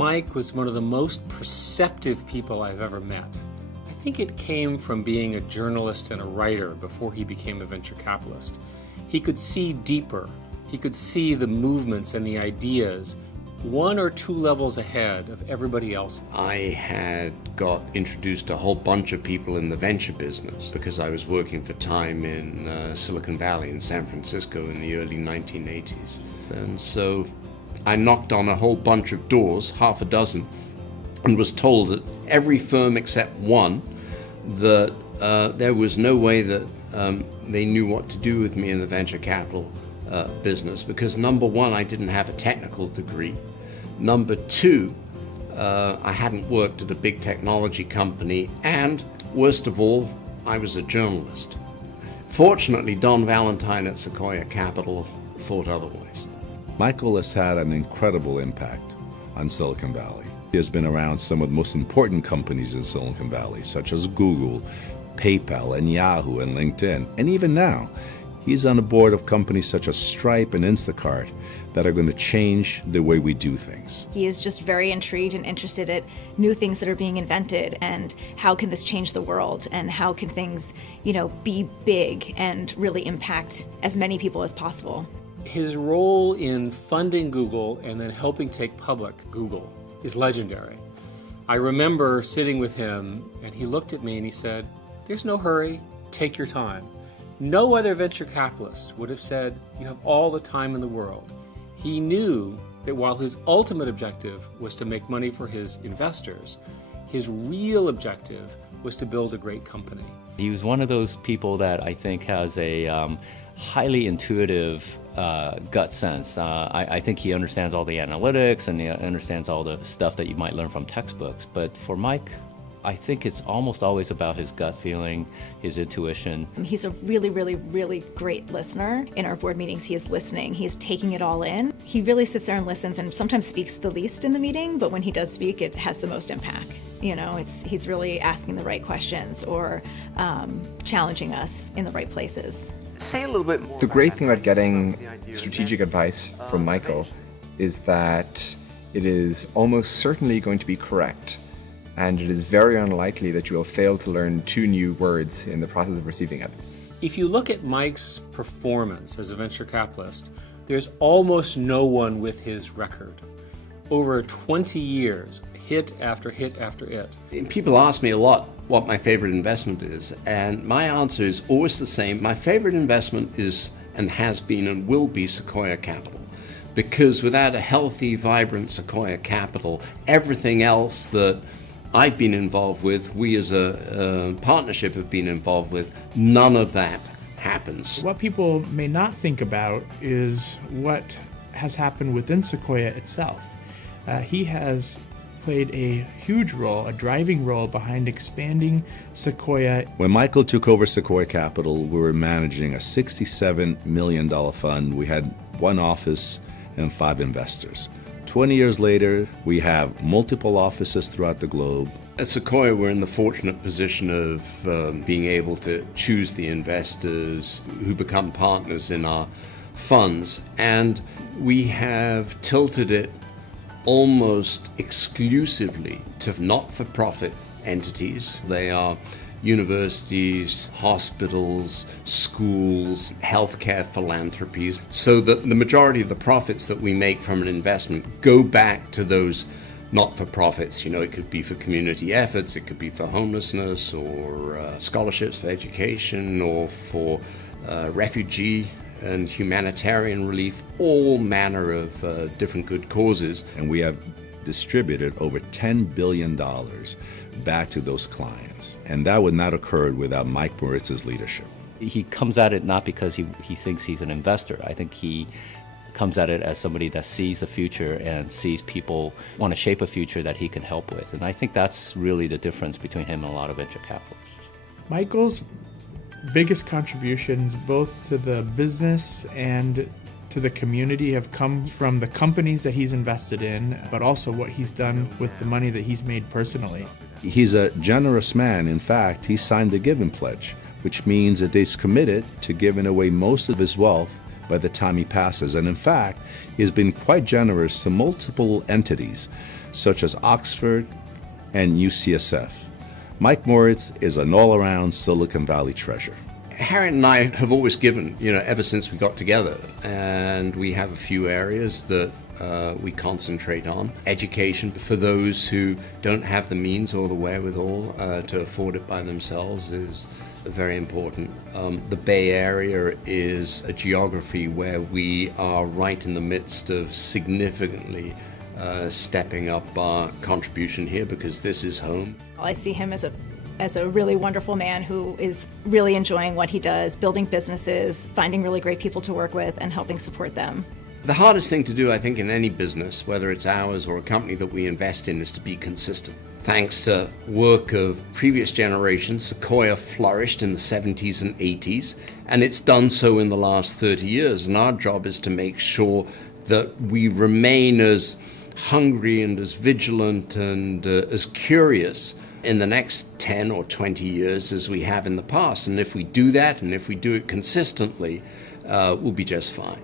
Mike was one of the most perceptive people I've ever met. I think it came from being a journalist and a writer before he became a venture capitalist. He could see deeper. He could see the movements and the ideas 1 or 2 levels ahead of everybody else. I had got introduced to a whole bunch of people in the venture business because I was working for Time in Silicon Valley in San Francisco in the early 1980s. And so I knocked on a whole bunch of doors, half a dozen, and was told that every firm except one, that there was no way that they knew what to do with me in the venture capital business because number one, I didn't have a technical degree. Number two, I hadn't worked at a big technology company, and worst of all, I was a journalist. Fortunately, Don Valentine at Sequoia Capital thought otherwise. Michael has had an incredible impact on Silicon Valley. He has been around some of the most important companies in Silicon Valley, such as Google, PayPal, and Yahoo, and LinkedIn. And even now, he's on the board of companies such as Stripe and Instacart that are going to change the way we do things. He is just very intrigued and interested at new things that are being invented and how can this change the world and how can things, be big and really impact as many people as possible. His role in funding Google and then helping take public Google is legendary. I remember sitting with him and he looked at me and he said, "There's no hurry, take your time." No other venture capitalist would have said, "You have all the time in the world." He knew that while his ultimate objective was to make money for his investors, his real objective was to build a great company. He was one of those people that I think has a highly intuitive gut sense. I think he understands all the analytics and he understands all the stuff that you might learn from textbooks. But for Mike, I think it's almost always about his gut feeling, his intuition. He's a really, really, really great listener. In our board meetings, he is listening. He's taking it all in. He really sits there and listens and sometimes speaks the least in the meeting, but when he does speak, it has the most impact. He's really asking the right questions or challenging us in the right places. Say a little bit more. The great thing about getting strategic advice from Michael is that it is almost certainly going to be correct. And it is very unlikely that you will fail to learn 2 new words in the process of receiving it. If you look at Mike's performance as a venture capitalist, there's almost no one with his record. Over 20 years, hit after hit after hit. People ask me a lot what my favorite investment is, and my answer is always the same. My favorite investment is and has been and will be Sequoia Capital. Because without a healthy, vibrant Sequoia Capital, everything else that I've been involved with, we as a partnership have been involved with, none of that happens. What people may not think about is what has happened within Sequoia itself. He has played a huge role, a driving role behind expanding Sequoia. When Michael took over Sequoia Capital, we were managing a $67 million fund. We had 1 office and 5 investors. 20 years later, we have multiple offices throughout the globe. At Sequoia, we're in the fortunate position of being able to choose the investors who become partners in our funds, and we have tilted it almost exclusively to not-for-profit entities. They are universities, hospitals, schools, healthcare philanthropies, so that the majority of the profits that we make from an investment go back to those not-for-profits. It could be for community efforts, it could be for homelessness or scholarships for education or for refugee and humanitarian relief, all manner of different good causes. And we have distributed over $10 billion back to those clients. And that would not occur without Mike Moritz's leadership. He comes at it not because he thinks he's an investor. I think he comes at it as somebody that sees the future and sees people want to shape a future that he can help with. And I think that's really the difference between him and a lot of venture capitalists. Michael's biggest contributions both to the business and to the community have come from the companies that he's invested in, but also what he's done with the money that he's made personally. He's a generous man. In fact, he signed the Give and Pledge, which means that he's committed to giving away most of his wealth by the time he passes. And in fact, he has been quite generous to multiple entities, such as Oxford and UCSF. Mike Moritz is an all-around Silicon Valley treasure. Harriet and I have always given, ever since we got together, and we have a few areas that we concentrate on. Education for those who don't have the means or the wherewithal to afford it by themselves is very important. The Bay Area is a geography where we are right in the midst of significantly stepping up our contribution here because this is home. I see him as a really wonderful man who is really enjoying what he does, building businesses, finding really great people to work with, and helping support them. The hardest thing to do, I think, in any business, whether it's ours or a company that we invest in, is to be consistent. Thanks to work of previous generations, Sequoia flourished in the 70s and 80s, and it's done so in the last 30 years. And our job is to make sure that we remain as hungry and as vigilant and as curious in the next 10 or 20 years as we have in the past. And if we do that, and if we do it consistently, we'll be just fine.